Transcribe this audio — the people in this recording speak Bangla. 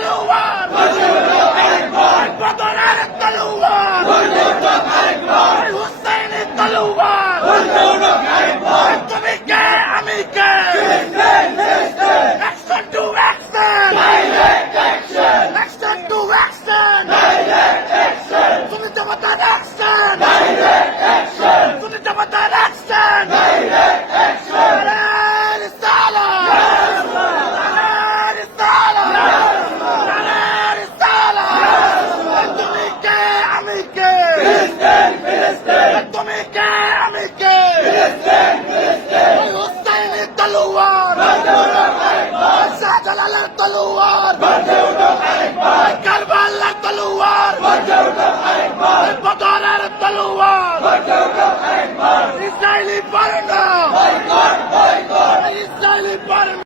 Hallelujah! জালালের তলোয়ার। বাজে উঠো আরেকবার কারবালার তলোয়ার। বাজে উঠো আরেকবার বদরের তলোয়ার। বাজে উঠো আরেকবার ইসরায়েলি পারনা বয়কট বয়কট ইসরায়েলি পারনা